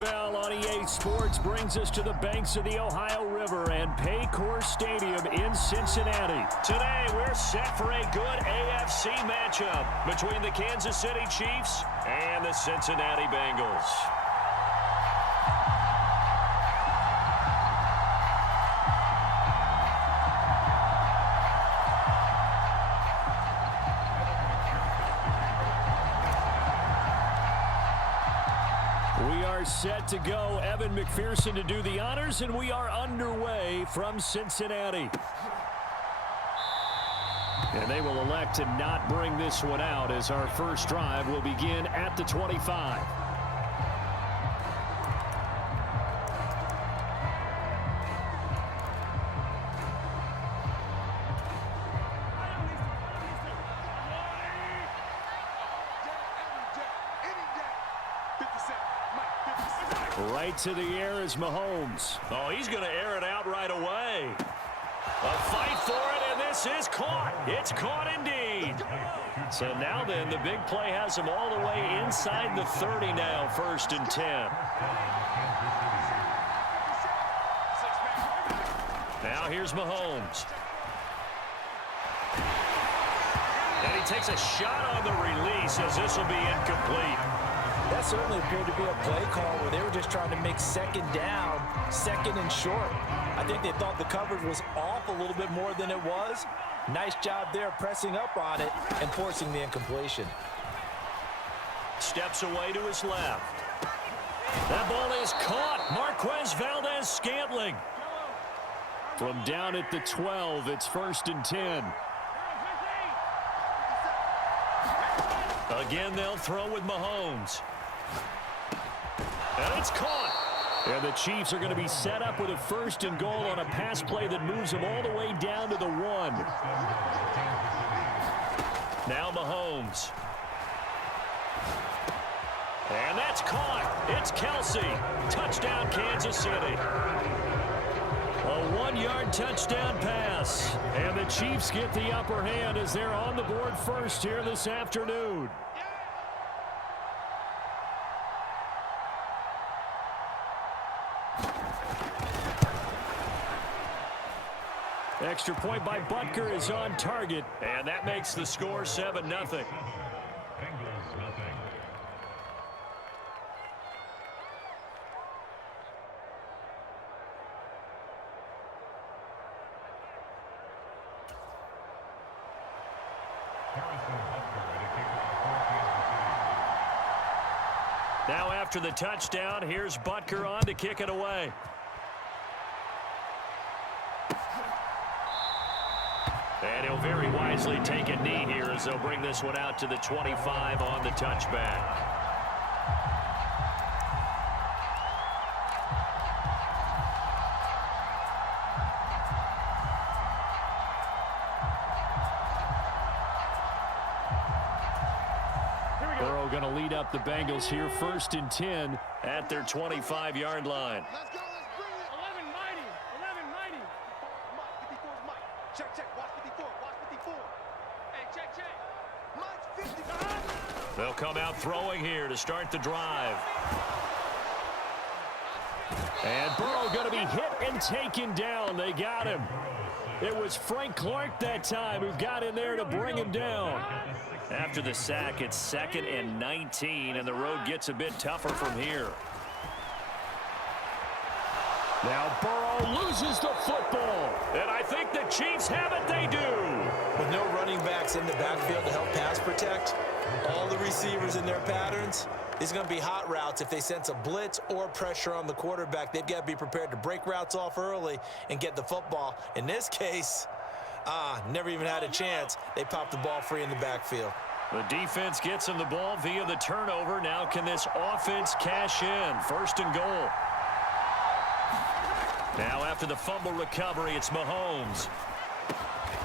Bell on EA Sports brings us to the banks of the Ohio River and Paycor Stadium in Cincinnati. Today, we're set for a good AFC matchup between the Kansas City Chiefs and the Cincinnati Bengals. We are set to go. Evan McPherson to do the honors, and we are underway from Cincinnati. And they will elect to not bring this one out as our first drive will begin at the 25. Right to the air is Mahomes. Oh, he's going to air it out right away. A fight for it, and this is caught. It's caught indeed. So now then, the big play has him all the way inside the 30 now, 1st and 10. Now here's Mahomes. And he takes a shot on the release as this will be incomplete. That certainly appeared to be a play call where they were just trying to make second down, second and short. I think they thought the coverage was off a little bit more than it was. Nice job there pressing up on it and forcing the incompletion. Steps away to his left. That ball is caught. Marquez Valdez-Scantling. From down at the 12, it's 1st and 10. Again, they'll throw with Mahomes. And it's caught. And the Chiefs are going to be set up with a 1st and goal on a pass play that moves them all the way down to the 1. Now Mahomes. And that's caught. It's Kelsey. Touchdown, Kansas City. A 1-yard touchdown pass. And the Chiefs get the upper hand as they're on the board first here this afternoon. Extra point by Butker is on target, and that makes the score 7-0. Now after the touchdown, here's Butker on to kick it away. And he'll very wisely take a knee here as they'll bring this one out to the 25 on the touchback. Burrow going to lead up the Bengals here, 1st and 10 at their 25-yard line. Let's go, let's bring it. 11 mighty, 11 mighty. Mike, 54 is Mike. Check, check, watch 54, watch 54. Hey, check, check. Mike's 55. They'll come out throwing here to start the drive. And Burrow going to be hit and taken down. They got him. It was Frank Clark that time who got in there to bring him down. After the sack, it's 2nd and 19, and the road gets a bit tougher from here. Now Burrow loses the football, and I think the Chiefs have it. They do. With no running backs in the backfield to help pass protect, all the receivers in their patterns, these are going to be hot routes. If they sense a blitz or pressure on the quarterback, they've got to be prepared to break routes off early and get the football. In this case, never even had a chance. They popped the ball free in the backfield. The defense gets him the ball via the turnover. Now can this offense cash in? 1st and goal. Now after the fumble recovery, it's Mahomes.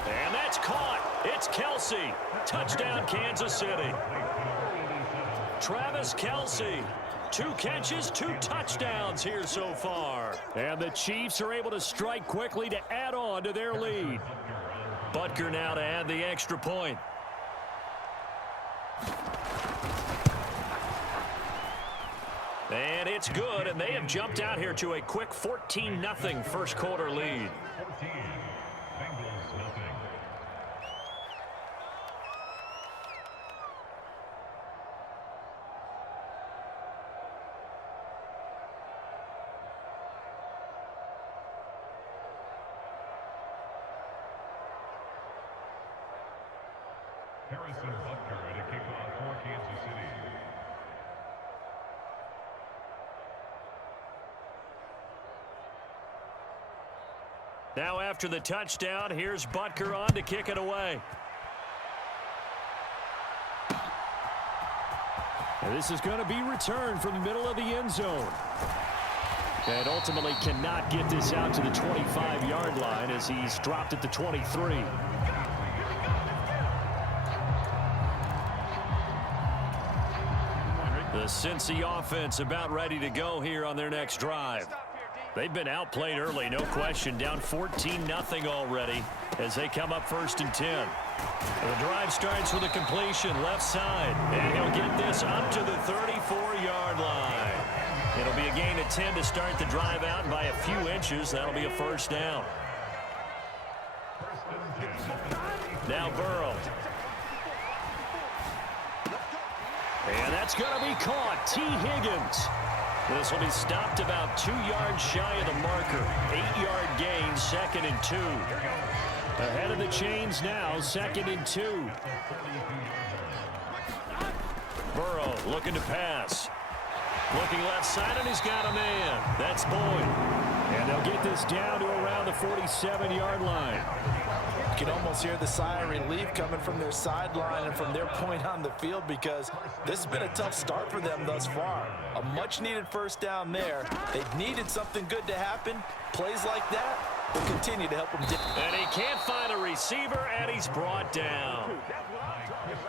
And that's caught. It's Kelsey. Touchdown, Kansas City. Travis Kelsey. 2 catches, 2 touchdowns here so far. And the Chiefs are able to strike quickly to add on to their lead. Butker now to add the extra point. And it's good, and they have jumped out here to a quick 14-0 first quarter lead. Now after the touchdown, here's Butker on to kick it away. And this is going to be returned from the middle of the end zone. And ultimately cannot get this out to the 25-yard line as he's dropped at the 23. The Cincy offense about ready to go here on their next drive. They've been outplayed early, no question, down 14-0 already as they come up 1st and 10. The drive starts with a completion left side, and he'll get this up to the 34-yard line. It'll be a gain of 10 to start the drive out, and by a few inches, that'll be a first down. Now Burrow. And that's going to be caught. T. Higgins. This will be stopped about 2 yards shy of the marker. 8-yard gain, 2nd and 2. Ahead of the chains now, 2nd and 2. Burrow looking to pass. Looking left side, and he's got a man. That's Boyd. And they'll get this down to around the 47-yard line. You can almost hear the sigh of relief coming from their sideline and from their point on the field because this has been a tough start for them thus far. A much-needed first down there. They've needed something good to happen. Plays like that will continue to help them. And he can't find a receiver, and he's brought down.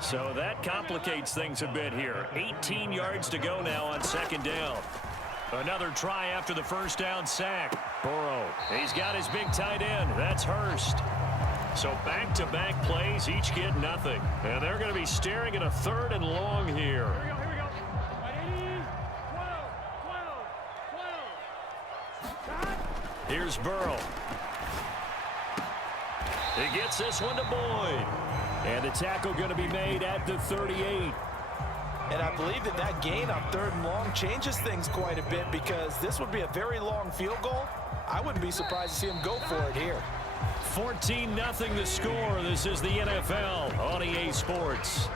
So that complicates things a bit here. 18 yards to go now on 2nd down. Another try after the first down sack. Burrow, he's got his big tight end. That's Hurst. So back-to-back plays, each get nothing. And they're going to be staring at a 3rd and long here. Here we go. 12. Here's Burrow. He gets this one to Boyd. And the tackle going to be made at the 38. And I believe that gain on 3rd and long changes things quite a bit because this would be a very long field goal. I wouldn't be surprised to see him go for it here. 14-0 the score. This is the NFL on EA Sports.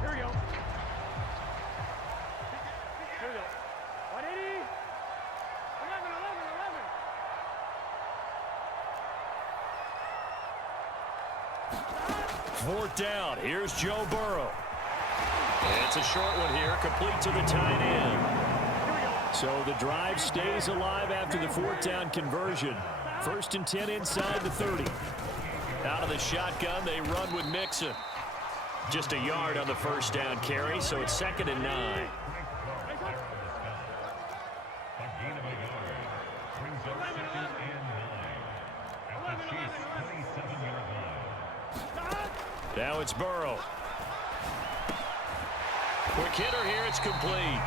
Here we go. 180. 11. 4th down. Here's Joe Burrow. And it's a short one here, complete to the tight end. So the drive stays alive after the 4th down conversion. 1st and 10 inside the 30. Out of the shotgun, they run with Mixon. Just a yard on the first down carry, so it's 2nd and 9. Now it's Burrow. Quick hitter here, it's complete.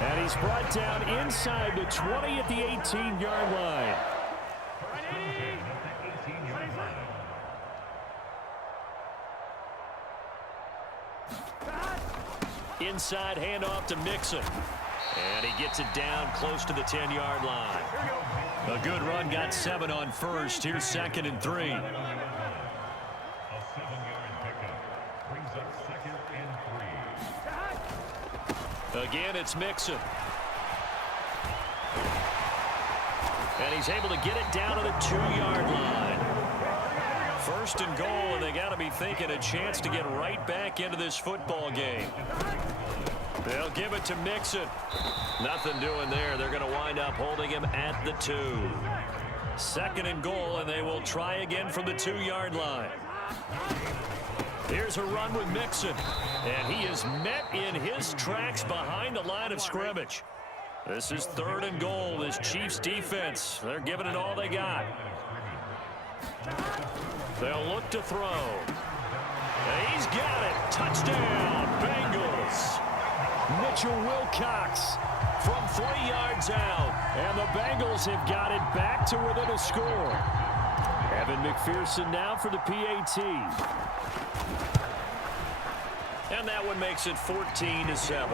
And he's brought down inside the 20 at the 18-yard line. Inside handoff to Mixon. And he gets it down close to the 10-yard line. A good run, got 7 on first. Here's 2nd and 3. Again, it's Mixon. And he's able to get it down to the 2-yard line. 1st and goal, and they got to be thinking a chance to get right back into this football game. They'll give it to Mixon. Nothing doing there. They're going to wind up holding him at the 2. 2nd and goal, and they will try again from the 2-yard line. Here's a run with Mixon. And he is met in his tracks behind the line of scrimmage. This is 3rd and goal. This Chiefs defense, they're giving it all they got. They'll look to throw. And he's got it. Touchdown, Bengals. Mitchell Wilcox from 3 yards out. And the Bengals have got it back to within a score. Evan McPherson now for the PAT. And that one makes it 14-7.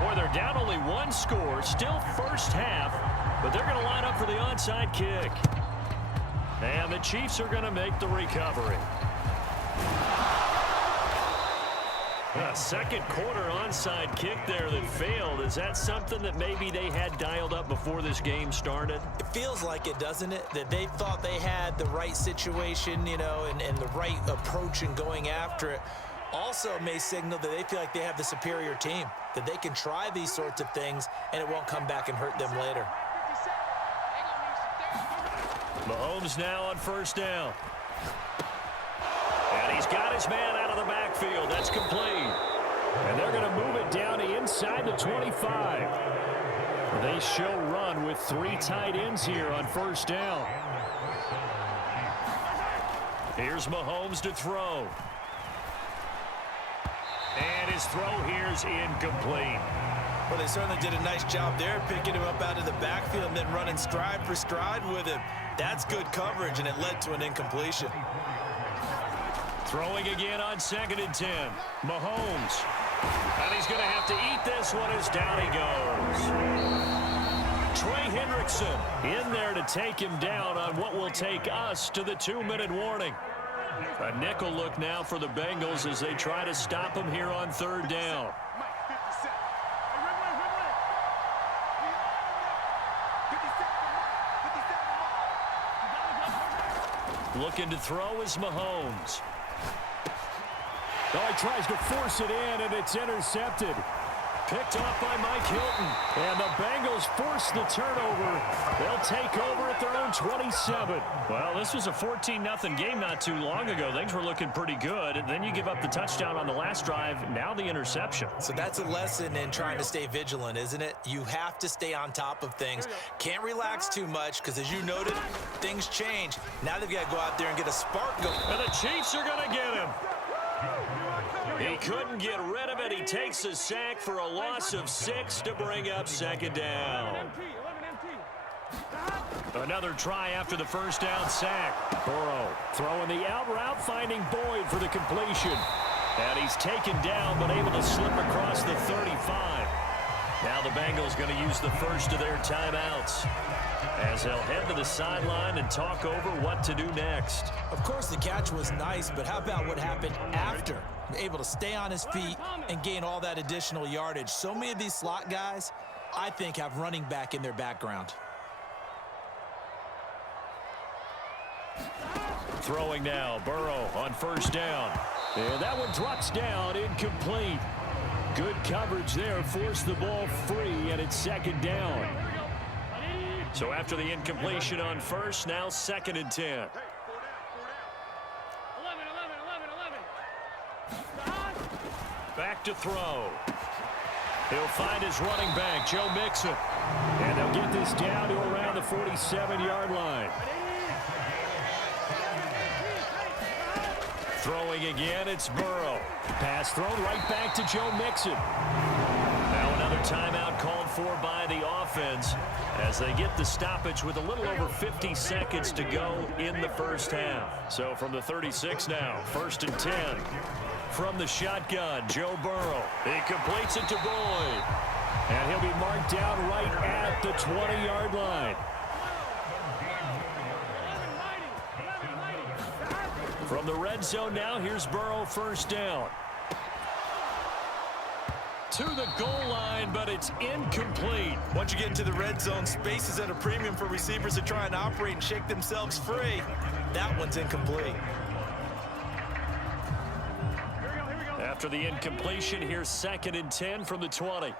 Boy, they're down only one score, still first half, but they're going to line up for the onside kick. And the Chiefs are going to make the recovery. A second quarter onside kick there that failed. Is that something that maybe they had dialed up before this game started? It feels like it, doesn't it? That they thought they had the right situation, you know, and the right approach in going after it. Also may signal that they feel like they have the superior team, that they can try these sorts of things and it won't come back and hurt them later. Mahomes now on first down. And he's got his man out of the backfield. That's complete. And they're going to move it down to inside the 25. They show run with 3 tight ends here on first down. Here's Mahomes to throw. And his throw here's incomplete. Well, they certainly did a nice job there, picking him up out of the backfield and then running stride for stride with him. That's good coverage, and it led to an incompletion. Throwing again on 2nd and 10. Mahomes. And he's going to have to eat this one as down he goes. Trey Hendrickson in there to take him down on what will take us to the 2-minute warning. A nickel look now for the Bengals as they try to stop him here on 3rd down. Looking to throw is Mahomes. Oh, he tries to force it in, and it's intercepted. Picked off by Mike Hilton. And the Bengals force the turnover. They'll take over at their own 27. Well, this was a 14-0 game not too long ago. Things were looking pretty good. And then you give up the touchdown on the last drive. Now the interception. So that's a lesson in trying to stay vigilant, isn't it? You have to stay on top of things. Can't relax too much because, as you noted, things change. Now they've got to go out there and get a spark going. And the Chiefs are going to get him. He couldn't get rid of it. He takes a sack for a loss of 6 to bring up 2nd down. Another try after the first down sack. Burrow throwing the out route, finding Boyd for the completion. And he's taken down, but able to slip across the 35. Now the Bengals going to use the first of their timeouts, as they'll head to the sideline and talk over what to do next. Of course, the catch was nice, but how about what happened after? Able to stay on his feet and gain all that additional yardage. So many of these slot guys, I think, have running back in their background. Throwing now, Burrow on first down. And that one drops down, incomplete. Good coverage there, forced the ball free, and it's 2nd down. So after the incompletion on first, now 2nd and 10. Back to throw. He'll find his running back, Joe Mixon. And they'll get this down to around the 47-yard line. Throwing again, it's Burrow. Pass thrown right back to Joe Mixon. Now another timeout called for by the offense as they get the stoppage with a little over 50 seconds to go in the first half. So from the 36 now, 1st and 10. From the shotgun, Joe Burrow. He completes it to Boyd. And he'll be marked down right at the 20-yard line. From the red zone now, here's Burrow, first down. To the goal line, but it's incomplete. Once you get into the red zone, space is at a premium for receivers to try and operate and shake themselves free. That one's incomplete. After the incompletion, here's 2nd and 10 from the 20.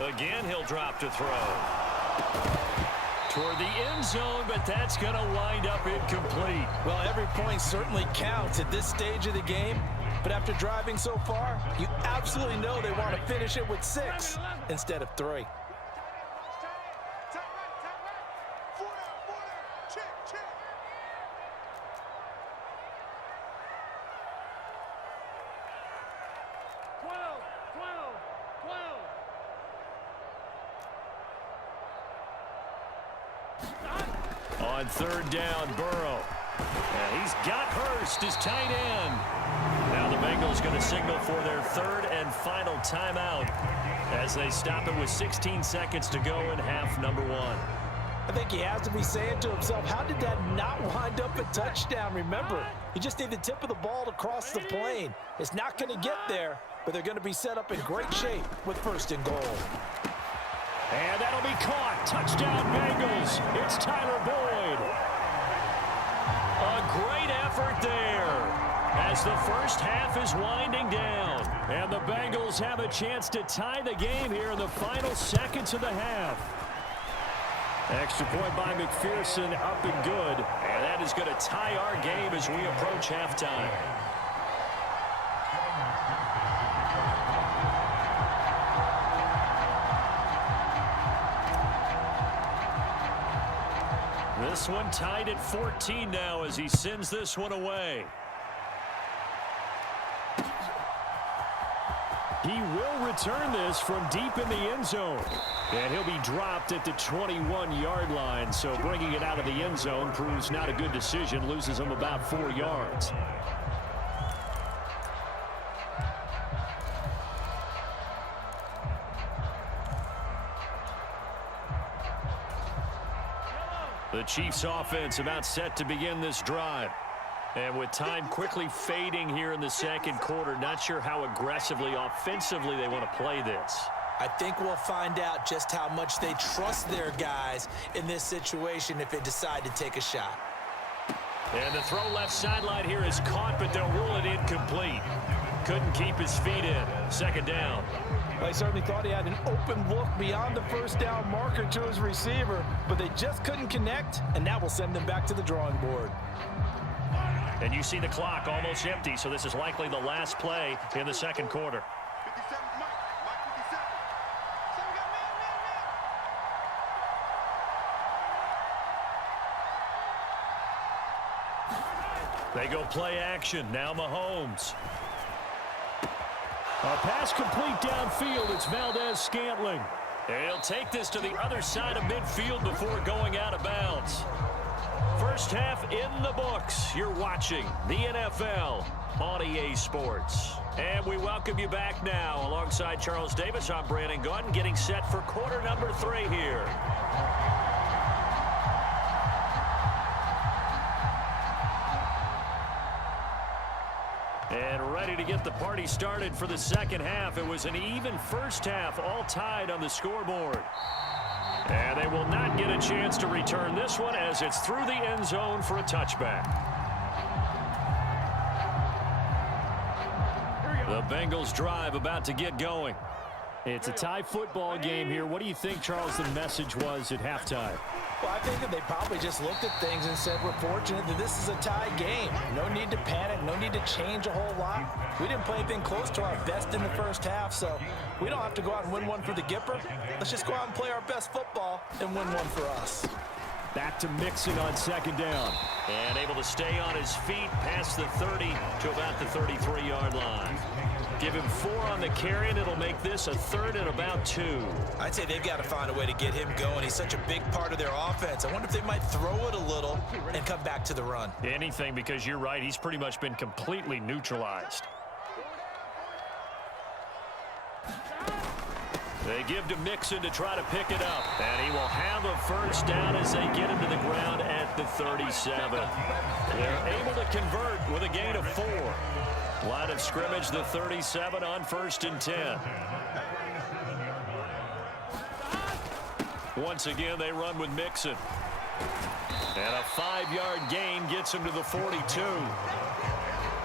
Again, he'll drop to throw. Toward the end zone, but that's going to wind up incomplete. Well, every point certainly counts at this stage of the game. But after driving so far, you absolutely know they want to finish it with 6 instead of 3. On third down, Burrow. And he's got Hurst, his tight end. Now the Bengals going to signal for their third and final timeout as they stop it with 16 seconds to go in half number 1. I think he has to be saying to himself, how did that not wind up a touchdown? Remember, you just need the tip of the ball to cross the plane. It's not going to get there, but they're going to be set up in great shape with first and goal. And that'll be caught. Touchdown, Bengals. It's Tyler Boyd. A great effort there as the first half is winding down. And the Bengals have a chance to tie the game here in the final seconds of the half. Extra point by McPherson, up and good. And that is going to tie our game as we approach halftime. This one tied at 14 now as he sends this one away. He will return this from deep in the end zone. And he'll be dropped at the 21-yard line. So bringing it out of the end zone proves not a good decision. Loses him about 4 yards. The Chiefs offense about set to begin this drive. And with time quickly fading here in the second quarter, not sure how aggressively, offensively they want to play this. I think we'll find out just how much they trust their guys in this situation if they decide to take a shot. And the throw left sideline here is caught, but they'll rule it incomplete. Couldn't keep his feet in. Second down. They certainly thought he had an open look beyond the first down marker to his receiver, but they just couldn't connect, and that will send them back to the drawing board. And you see the clock almost empty, so this is likely the last play in the second quarter. 57, Mike 57. So we got man. They go play action. Now Mahomes. A pass complete downfield. It's Valdez-Scantling. And he'll take this to the other side of midfield before going out of bounds. First half in the books. You're watching the NFL on EA Sports. And we welcome you back now. Alongside Charles Davis, I'm Brandon Gaudin, getting set for quarter number 3 here. And ready to get the party started for the second half. It was an even first half, all tied on the scoreboard. And they will not get a chance to return this one as it's through the end zone for a touchback. The Bengals drive about to get going. It's a tie football game here. What do you think, Charles, the message was at halftime? Well, I think that they probably just looked at things and said, we're fortunate that this is a tie game. No need to panic, no need to change a whole lot. We didn't play anything close to our best in the first half, so we don't have to go out and win one for the Gipper. Let's just go out and play our best football and win one for us. Back to Mixon on second down. And able to stay on his feet past the 30 to about the 33-yard line. Give him 4 on the carry, and it'll make this a third and about 2. I'd say they've got to find a way to get him going. He's such a big part of their offense. I wonder if they might throw it a little and come back to the run. Anything, because you're right. He's pretty much been completely neutralized. They give to Mixon to try to pick it up. And he will have a first down as they get him to the ground at the 37. They're able to convert with a gain of 4. Line of scrimmage, the 37 on 1st and 10. Once again, they run with Mixon. And a 5-yard gain gets him to the 42.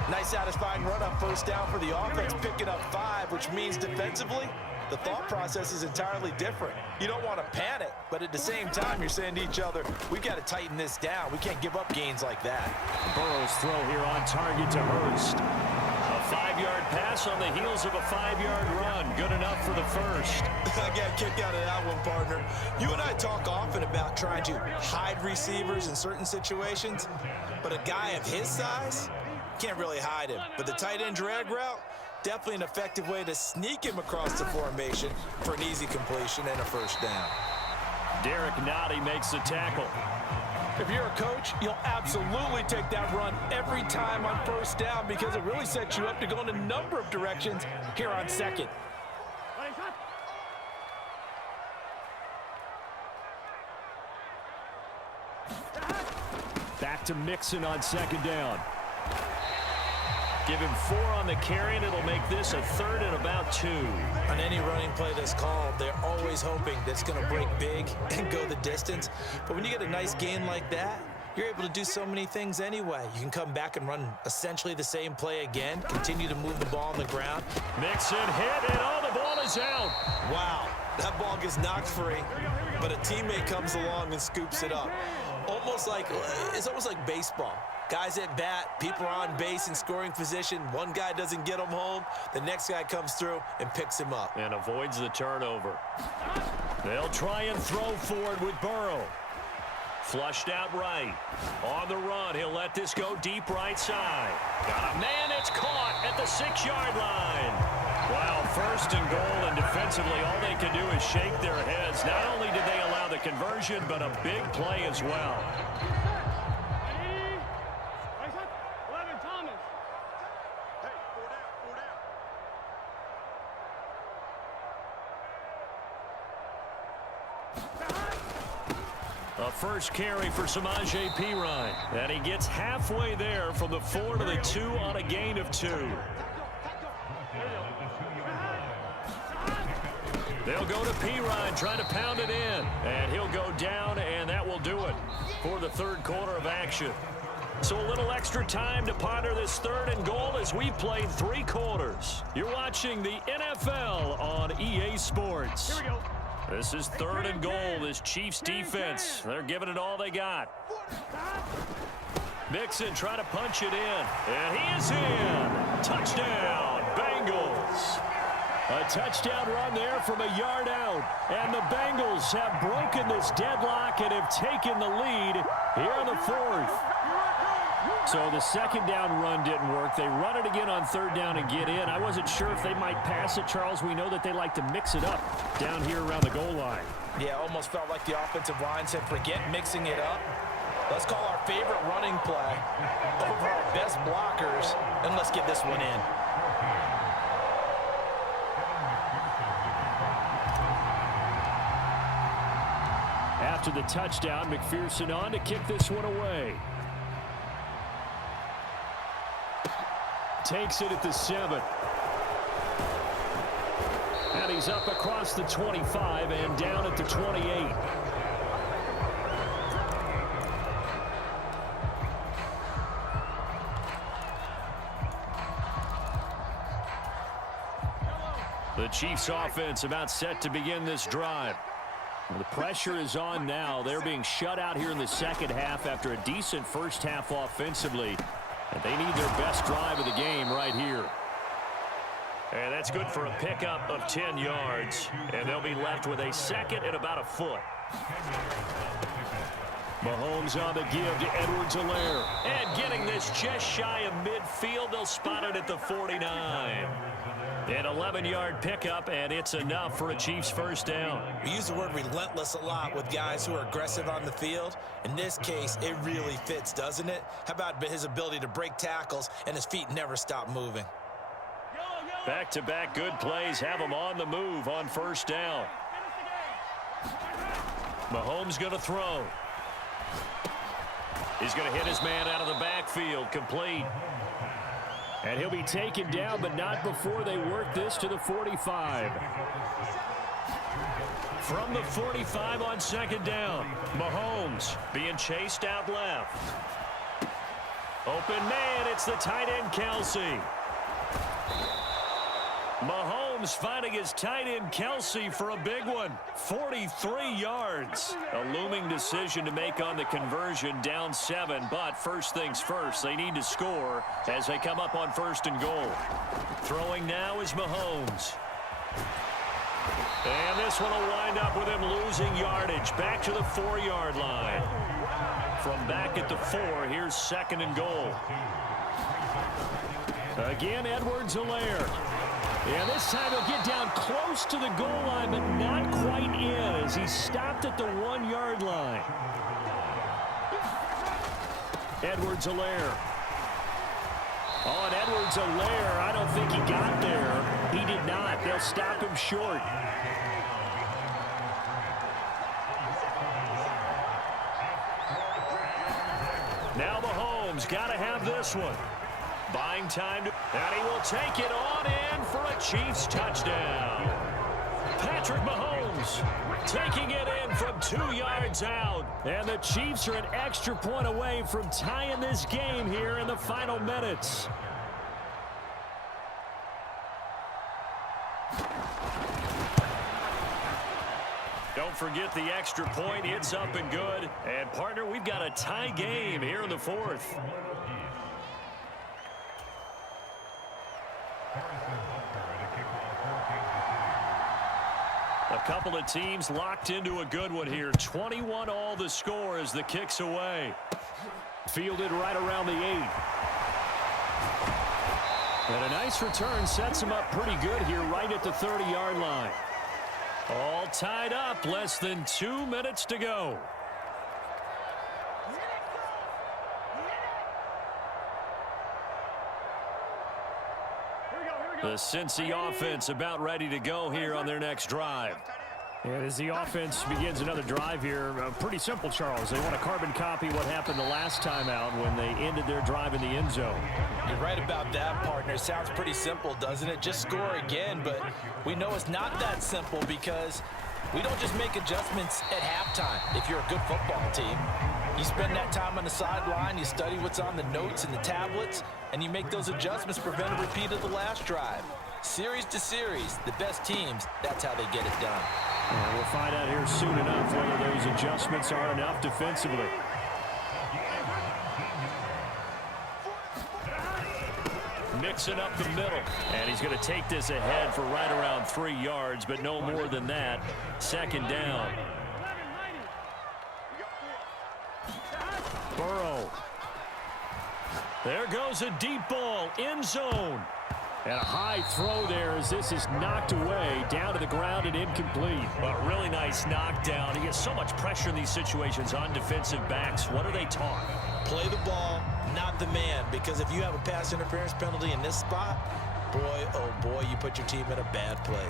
Nice satisfying run on first down for the offense, picking up 5, which means defensively, the thought process is entirely different. You don't want to panic, but at the same time, you're saying to each other, we've got to tighten this down. We can't give up gains like that. Burrow's throw here on target to Hurst. A 5-yard pass on the heels of a 5-yard run. Good enough for the first. I got a kick out of that one, partner. You and I talk often about trying to hide receivers in certain situations, but a guy of his size can't really hide him. But the tight end drag route, definitely an effective way to sneak him across the formation for an easy completion and a first down. Derek Nottie makes the tackle. If you're a coach, you'll absolutely take that run every time on first down because it really sets you up to go in a number of directions here on second. Back to Mixon on second down. Give him 4 on the carry, and it'll make this a 3rd and about 2. On any running play that's called, they're always hoping that it's going to break big and go the distance. But when you get a nice gain like that, you're able to do so many things anyway. You can come back and run essentially the same play again, continue to move the ball on the ground. Mixon hit, and the ball is out. Wow, that ball gets knocked free, but a teammate comes along and scoops it up. It's almost like baseball. Guys at bat, people are on base in scoring position. One guy doesn't get him home. The next guy comes through and picks him up. And avoids the turnover. They'll try and throw forward with Burrow. Flushed out right. On the run, he'll let this go deep right side. Got a man, it's caught at the 6-yard line. Wow, 1st and goal, and defensively all they can do is shake their heads. Not only did they allow the conversion, but a big play as well. A first carry for Samaje Perine. And he gets halfway there from the 4 to the 2 on a gain of 2. They'll go to Perine, trying to pound it in. And he'll go down, and that will do it for the 3rd quarter of action. So a little extra time to ponder this 3rd and goal as we've played 3 quarters. You're watching the NFL on EA Sports. Here we go. This is 3rd and goal. This Chiefs defense, they're giving it all they got. Mixon trying to punch it in. And he is in. Touchdown, Bengals. A touchdown run there from a yard out. And the Bengals have broken this deadlock and have taken the lead here in the 4th. So the 2nd down run didn't work. They run it again on 3rd down and get in. I wasn't sure if they might pass it, Charles. We know that they like to mix it up down here around the goal line. Yeah, almost felt like the offensive line said, forget mixing it up. Let's call our favorite running play over our best blockers, and let's get this one in. After the touchdown, McPherson on to kick this one away. Takes it at the 7. And he's up across the 25 and down at the 28. The Chiefs offense about set to begin this drive. The pressure is on now. They're being shut out here in the 2nd half after a decent first half offensively. And they need their best drive of the game right here. And that's good for a pickup of 10 yards. And they'll be left with a 2nd and about a foot. Mahomes on the give to Edwards-Helaire. And getting this just shy of midfield. They'll spot it at the 49. An 11-yard pickup, and it's enough for a Chiefs first down. We use the word relentless a lot with guys who are aggressive on the field. In this case, it really fits, doesn't it? How about his ability to break tackles and his feet never stop moving? Back-to-back good plays have him on the move on first down. Mahomes going to throw. He's going to hit his man out of the backfield, complete. And he'll be taken down, but not before they work this to the 45. From the 45 on 2nd down, Mahomes being chased out left. Open man, it's the tight end, Kelsey. Mahomes finding his tight end Kelsey for a big one. 43 yards. A looming decision to make on the conversion, down 7. But first things first, they need to score as they come up on 1st and goal. Throwing now is Mahomes. And this one will wind up with him losing yardage. Back to the 4-yard line. From back at the 4, here's 2nd and goal. Again, Edwards-Helaire. Yeah, this time he'll get down close to the goal line, but not quite in as he stopped at the 1-yard line. Edwards-Helaire. Oh, and Edwards-Helaire, I don't think he got there. He did not. They'll stop him short. Now Mahomes got to have this one. Buying time, and he will take it on in for a Chiefs touchdown. Patrick Mahomes taking it in from 2 yards out. And the Chiefs are an extra point away from tying this game here in the final minutes. Don't forget the extra point. It's up and good. And, partner, we've got a tie game here in the 4th. A couple of teams locked into a good one here. 21 all the score as the kick's away. Fielded right around the 8. And a nice return sets him up pretty good here right at the 30-yard line. All tied up, less than 2 minutes to go. The Cincy offense about ready to go here on their next drive. And as the offense begins another drive here, pretty simple, Charles. They want to carbon copy what happened the last time out when they ended their drive in the end zone. You're right about that, partner. Sounds pretty simple, doesn't it? Just score again, but we know it's not that simple because we don't just make adjustments at halftime if you're a good football team. You spend that time on the sideline, you study what's on the notes and the tablets, and you make those adjustments to prevent a repeat of the last drive. Series to series, the best teams, that's how they get it done. And we'll find out here soon enough whether those adjustments are enough defensively. Mixing up the middle, and he's going to take this ahead for right around 3 yards, but no more than that. 2nd down. Burrow. There goes a deep ball, end zone. And a high throw there as this is knocked away, down to the ground and incomplete. But really nice knockdown. He gets so much pressure in these situations on defensive backs. What are they taught? Play the ball, not the man, because if you have a pass interference penalty in this spot, boy, oh boy, you put your team in a bad play.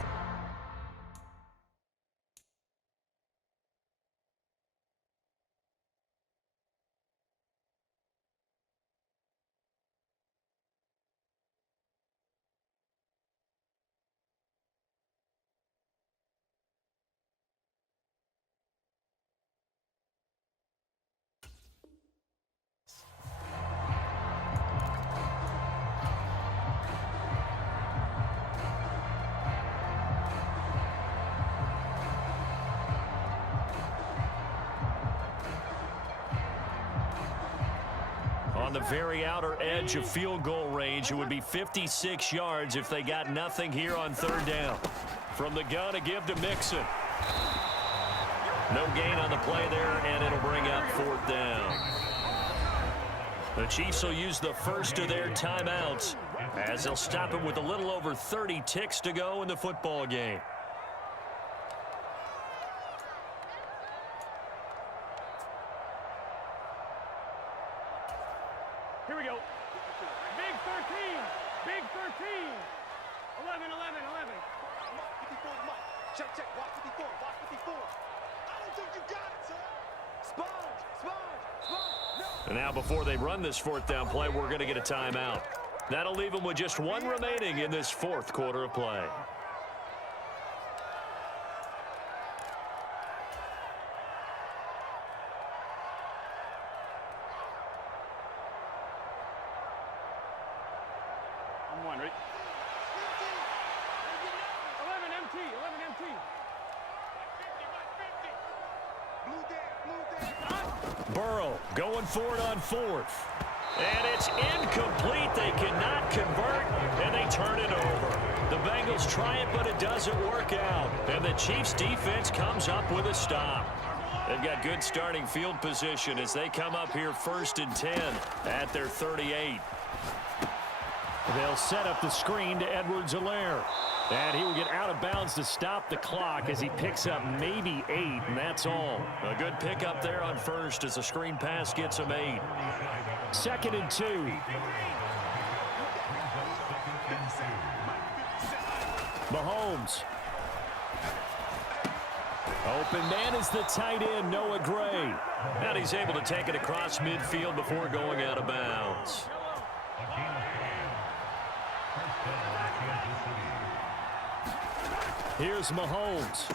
On the very outer edge of field goal range, it would be 56 yards if they got nothing here on 3rd down. From the gun, a give to Mixon. No gain on the play there, and it'll bring up 4th down. The Chiefs will use the first of their timeouts as they'll stop it with a little over 30 ticks to go in the football game. Here we go. Big 13. Big 13. 11, 11, 11. Mark 54 is Mike. Check, check. Watch 54. Watch 54. I don't think you got it, sir. Sponge, sponge, sponge. No. And now before they run this 4th down play, we're going to get a timeout. That'll leave them with just 1 remaining in this 4th quarter of play. I'm one, right? Burrow going for it on 4th. And it's incomplete. They cannot convert, and they turn it over. The Bengals try it, but it doesn't work out. And the Chiefs' defense comes up with a stop. They've got good starting field position as they come up here 1st and 10 at their 38. They'll set up the screen to Edwards-Helaire. And he will get out of bounds to stop the clock as he picks up maybe 8, and that's all. A good pickup there on 1st as the screen pass gets him 8. 2nd and 2. Mahomes. Open man is the tight end, Noah Gray. And he's able to take it across midfield before going out of bounds. Here's Mahomes.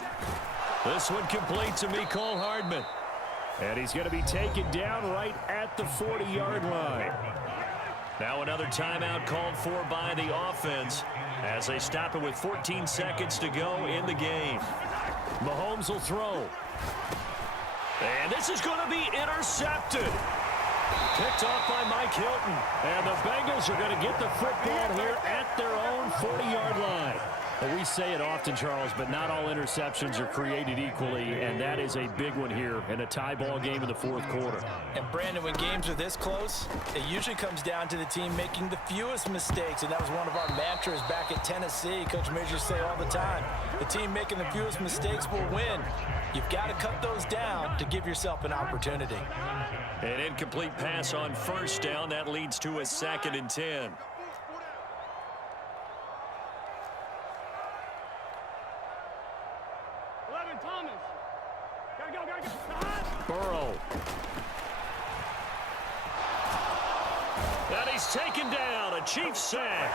This one complete to Mecole Hardman. And he's going to be taken down right at the 40-yard line. Now another timeout called for by the offense as they stop it with 14 seconds to go in the game. Mahomes will throw. And this is going to be intercepted. Picked off by Mike Hilton. And the Bengals are going to get the football here at their own 40-yard line. Well, we say it often, Charles, but not all interceptions are created equally, and that is a big one here in a tie ball game in the 4th quarter. And, Brandon, when games are this close, it usually comes down to the team making the fewest mistakes, and that was one of our mantras back at Tennessee. Coach Majors say all the time, the team making the fewest mistakes will win. You've got to cut those down to give yourself an opportunity. An incomplete pass on 1st down. That leads to a 2nd and 10. Burrow. And he's taken down, a Chiefs sack.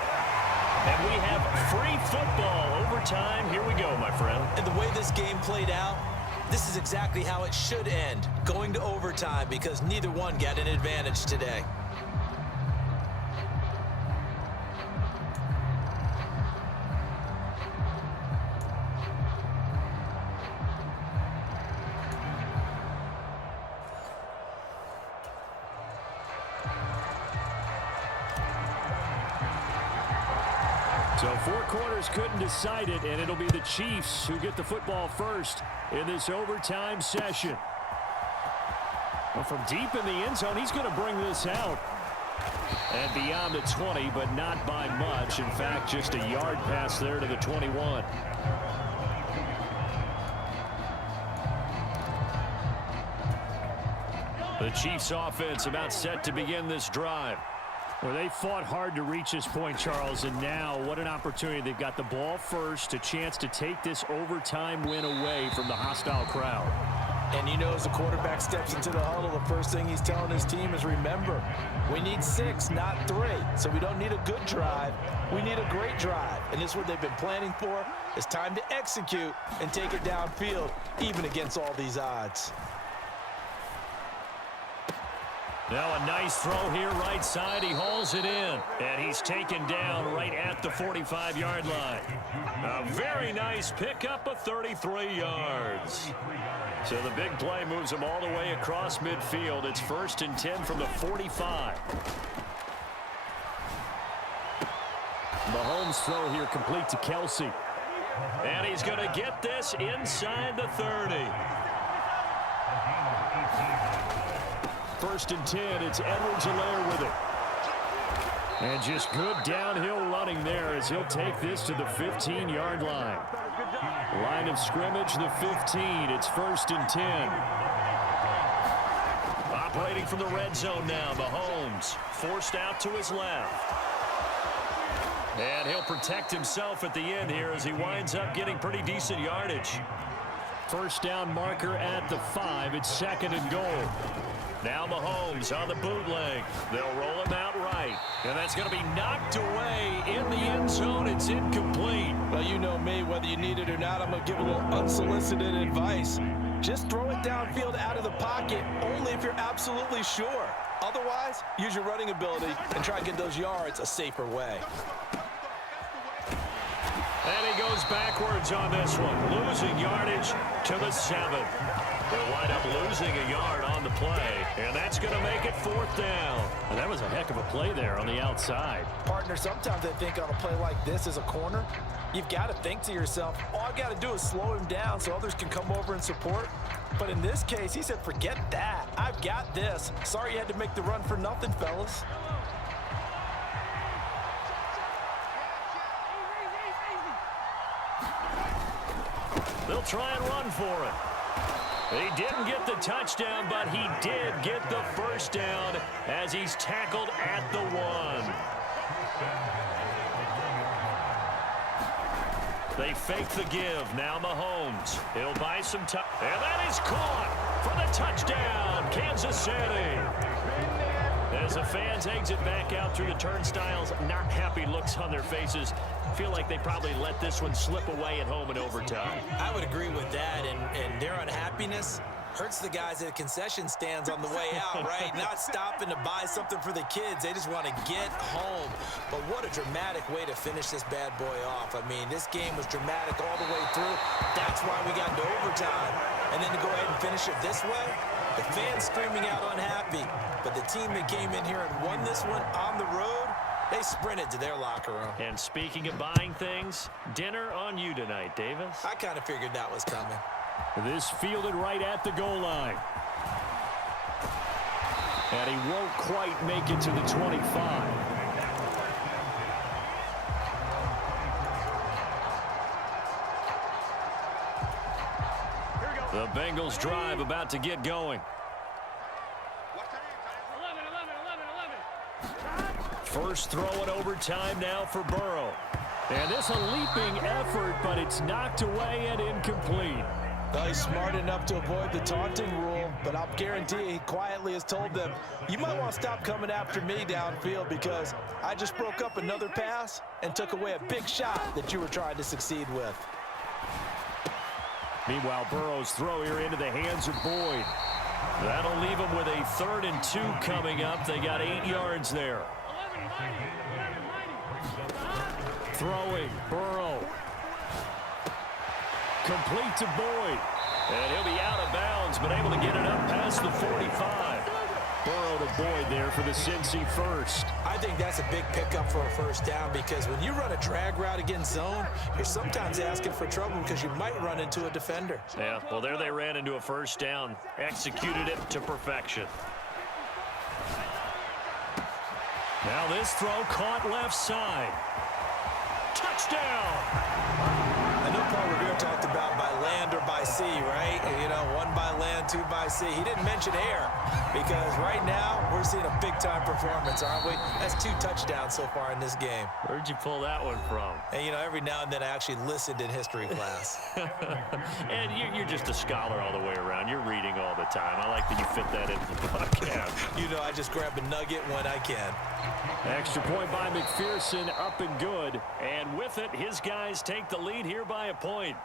And we have free football overtime. Here we go, my friend. And the way this game played out, this is exactly how it should end, going to overtime, because neither one got an advantage today. So 4 quarters couldn't decide it, and it'll be the Chiefs who get the football first in this overtime session. Well, from deep in the end zone, he's going to bring this out. And beyond the 20, but not by much. In fact, just a yard pass there to the 21. The Chiefs offense about set to begin this drive. Well, they fought hard to reach this point, Charles, and now what an opportunity. They've got the ball first, a chance to take this overtime win away from the hostile crowd. And you know, as the quarterback steps into the huddle, the first thing he's telling his team is, remember, we need 6, not 3. So we don't need a good drive. We need a great drive. And this is what they've been planning for. It's time to execute and take it downfield, even against all these odds. Now a nice throw here right side. He hauls it in. And he's taken down right at the 45-yard line. A very nice pickup of 33 yards. So the big play moves him all the way across midfield. It's 1st and 10 from the 45. Mahomes' throw here complete to Kelsey. And he's going to get this inside the 30. 1st and 10, it's Edwards-Helaire with it. And just good downhill running there as he'll take this to the 15-yard line. Line of scrimmage, the 15. It's 1st and 10. Operating from the red zone now, Mahomes forced out to his left. And he'll protect himself at the end here as he winds up getting pretty decent yardage. 1st down marker at the 5. It's 2nd and goal. Now Mahomes on the bootleg. They'll roll him out right. And that's going to be knocked away in the end zone. It's incomplete. Well, you know me, whether you need it or not, I'm going to give a little unsolicited advice. Just throw it downfield out of the pocket, only if you're absolutely sure. Otherwise, use your running ability and try and get those yards a safer way. And he goes backwards on this one, losing yardage to the 7. They'll wind up losing a yard on the play, and that's going to make it 4th down. And that was a heck of a play there on the outside. Partner, sometimes I think on a play like this as a corner, you've got to think to yourself, all I've got to do is slow him down so others can come over and support. But in this case, he said, forget that. I've got this. Sorry you had to make the run for nothing, fellas. They'll try and run for it. He didn't get the touchdown, but he did get the first down as he's tackled at the 1. They fake the give. Now Mahomes. He'll buy some time. And that is caught for the touchdown, Kansas City. As the fans exit back out through the turnstiles, not happy looks on their faces. Feel like they probably let this one slip away at home in overtime. I would agree with that, and their unhappiness hurts the guys at the concession stands on the way out, right? Not stopping to buy something for the kids. They just want to get home. But what a dramatic way to finish this bad boy off. I mean, this game was dramatic all the way through. That's why we got into overtime. And then to go ahead and finish it this way, the fans screaming out unhappy. But the team that came in here and won this one on the road, they sprinted to their locker room. And speaking of buying things, dinner on you tonight, Davis. I kind of figured that was coming. This fielded right at the goal line. And he won't quite make it to the 25. The Bengals drive about to get going. 1st throw in overtime now for Burrow. And this a leaping effort, but it's knocked away and incomplete. Well, he's smart enough to avoid the taunting rule, but I'll guarantee he quietly has told them, you might want to stop coming after me downfield because I just broke up another pass and took away a big shot that you were trying to succeed with. Meanwhile, Burrow's throw here into the hands of Boyd. That'll leave them with a 3rd and 2 coming up. They got 8 yards there. Throwing, Burrow. Complete to Boyd. And he'll be out of bounds, but able to get it up past the 45. Burrow to Boyd there for the Cincy 1st. I think that's a big pickup for a 1st down because when you run a drag route against zone, you're sometimes asking for trouble because you might run into a defender. Yeah, well, there they ran into a 1st down. Executed it to perfection. Now this throw caught left side. Touchdown! I know Paul Revere talked about by land or by sea, right? And, you know, 1 by land, 2 by sea. He didn't mention air because right now we're seeing a big-time performance, aren't we? That's 2 touchdowns so far in this game. Where'd you pull that one from? And, you know, every now and then I actually listened in history class. And you're just a scholar all the way around. You're reading all the time. I like that you fit that into the podcast. You know, I just grab a nugget when I can. Extra point by McPherson, up and good. And with it, his guys take the lead here by a point.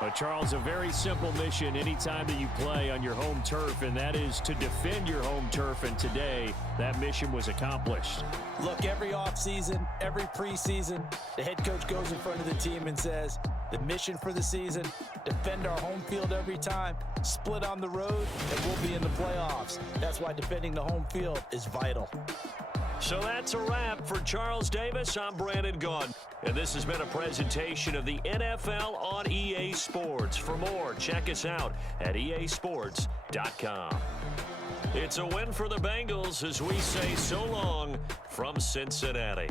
But, Charles, a very simple mission anytime that you play on your home turf, and that is to defend your home turf. And today, that mission was accomplished. Look, every offseason, every preseason, the head coach goes in front of the team and says, the mission for the season, defend our home field every time, split on the road, and we'll be in the playoffs. That's why defending the home field is vital. So that's a wrap for Charles Davis. I'm Brandon Gaudin. And this has been a presentation of the NFL on EA Sports. For more, check us out at easports.com. It's a win for the Bengals as we say so long from Cincinnati.